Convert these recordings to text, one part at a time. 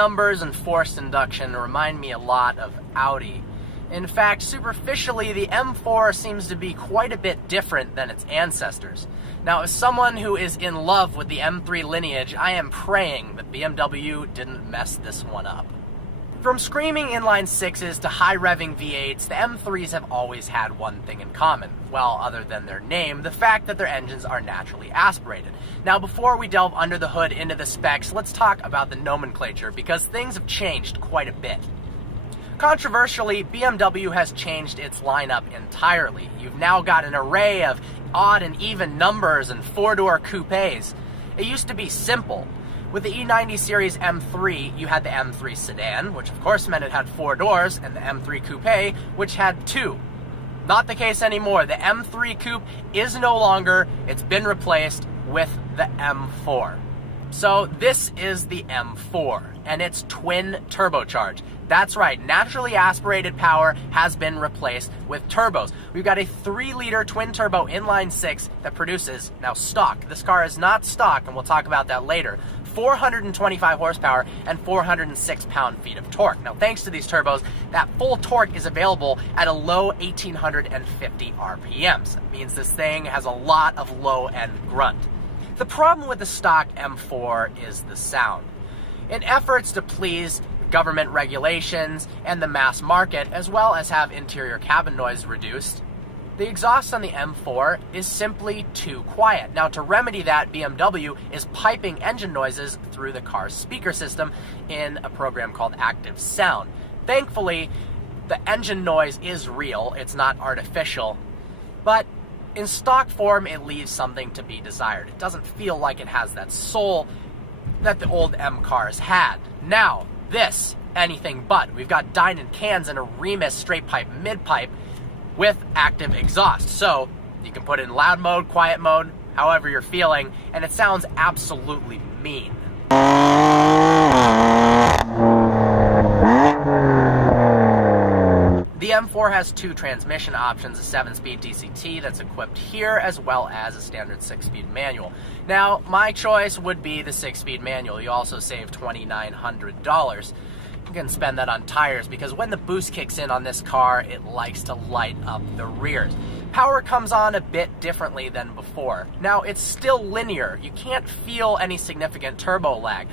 numbers and forced induction remind me a lot of Audi. In fact, superficially, the M4 seems to be quite a bit different than its ancestors. Now, as someone who is in love with the M3 lineage, I am praying that BMW didn't mess this one up. From screaming inline sixes to high-revving V8s, the M3s have always had one thing in common. Well, other than their name, the fact that their engines are naturally aspirated. Now, before we delve under the hood into the specs, let's talk about the nomenclature, because things have changed quite a bit. Controversially, BMW has changed its lineup entirely. You've now got an array of odd and even numbers and four-door coupes. It used to be simple. With the E90 series M3, you had the M3 sedan, which of course meant it had 4 doors, and the M3 coupe, which had 2. Not the case anymore. The M3 coupe is no longer, it's been replaced with the M4. So this is the M4, and it's twin turbocharged. That's right, naturally aspirated power has been replaced with turbos. We've got a 3-liter twin-turbo inline-six that produces, now stock, this car is not stock, and we'll talk about that later, 425 horsepower and 406 pound-feet of torque. Now, thanks to these turbos, that full torque is available at a low 1,850 RPMs. That means this thing has a lot of low-end grunt. The problem with the stock M4 is the sound. In efforts to please government regulations and the mass market, as well as have interior cabin noise reduced, the exhaust on the M4 is simply too quiet. Now, to remedy that, BMW is piping engine noises through the car's speaker system in a program called Active Sound. Thankfully, the engine noise is real, it's not artificial, but in stock form, it leaves something to be desired. It doesn't feel like it has that soul that the old M cars had. Now, this, anything but. We've got Dinan cans and a Remus straight pipe mid-pipe with active exhaust. So you can put it in loud mode, quiet mode, however you're feeling, and it sounds absolutely mean. The M4 has 2 transmission options, a 7-speed DCT that's equipped here, as well as a standard 6-speed manual. Now, my choice would be the 6-speed manual. You also save $2,900. You can spend that on tires, because when the boost kicks in on this car, it likes to light up the rears. Power comes on a bit differently than before. Now, it's still linear. You can't feel any significant turbo lag,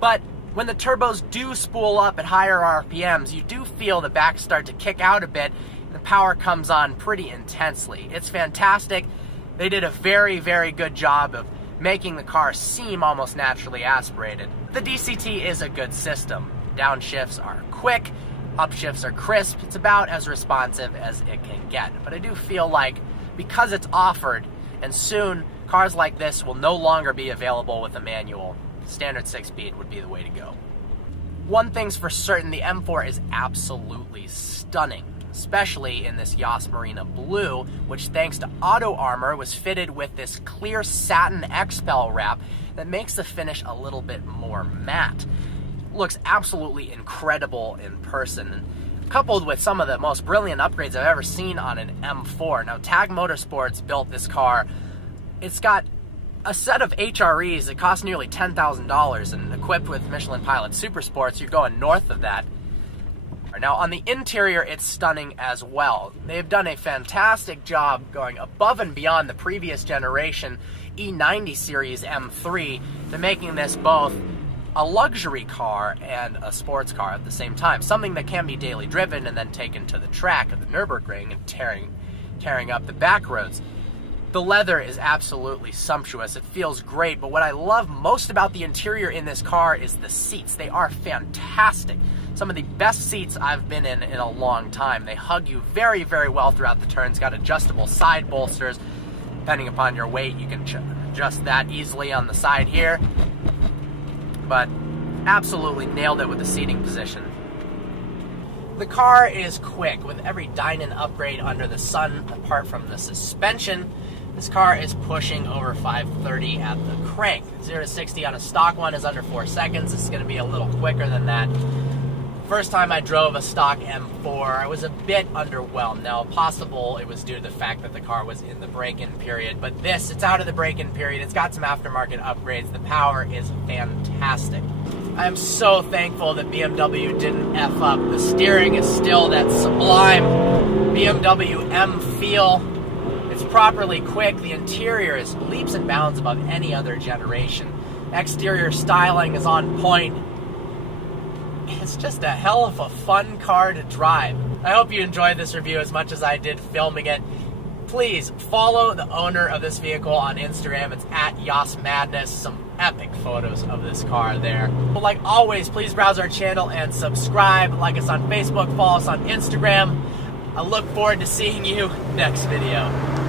but when the turbos do spool up at higher RPMs, you do feel the back start to kick out a bit, and the power comes on pretty intensely. It's fantastic. They did a very, very good job of making the car seem almost naturally aspirated. The DCT is a good system. Downshifts are quick, upshifts are crisp. It's about as responsive as it can get. But I do feel like, because it's offered, and soon cars like this will no longer be available with a manual, standard 6-speed would be the way to go. One thing's for certain, the M4 is absolutely stunning, especially in this Yas Marina blue, which thanks to Auto Armor was fitted with this clear satin expel wrap that makes the finish a little bit more matte. Looks absolutely incredible in person, coupled with some of the most brilliant upgrades I've ever seen on an M4. Now, TAG Motorsports built this car. It's got a set of HREs that cost nearly $10,000, and equipped with Michelin Pilot Super Sports, you're going north of that. Now, on the interior, it's stunning as well. They've done a fantastic job going above and beyond the previous generation E90 series M3 to making this both a luxury car and a sports car at the same time. Something that can be daily driven and then taken to the track at the Nürburgring and tearing up the back roads. The leather is absolutely sumptuous. It feels great, but what I love most about the interior in this car is the seats. They are fantastic. Some of the best seats I've been in a long time. They hug you very, very well throughout the turns. Got adjustable side bolsters. Depending upon your weight, you can adjust that easily on the side here. But absolutely nailed it with the seating position. The car is quick with every Dinan upgrade under the sun, apart from the suspension. This car is pushing over 530 at the crank. 0 to 60 on a stock one is under 4 seconds. This is going to be a little quicker than that. first time I drove a stock M4, I was a bit underwhelmed. Now, possible it was due to the fact that the car was in the break-in period, but this, it's out of the break-in period. It's got some aftermarket upgrades. The power is fantastic. I am so thankful that BMW didn't F up. The steering is still that sublime BMW M feel. It's properly quick. The interior is leaps and bounds above any other generation. Exterior styling is on point. It's just a hell of a fun car to drive. I hope you enjoyed this review as much as I did filming it. Please follow the owner of this vehicle on Instagram. It's at YasMadness. Some epic photos of this car there. But like always, please browse our channel and subscribe. Like us on Facebook, follow us on Instagram. I look forward to seeing you next video.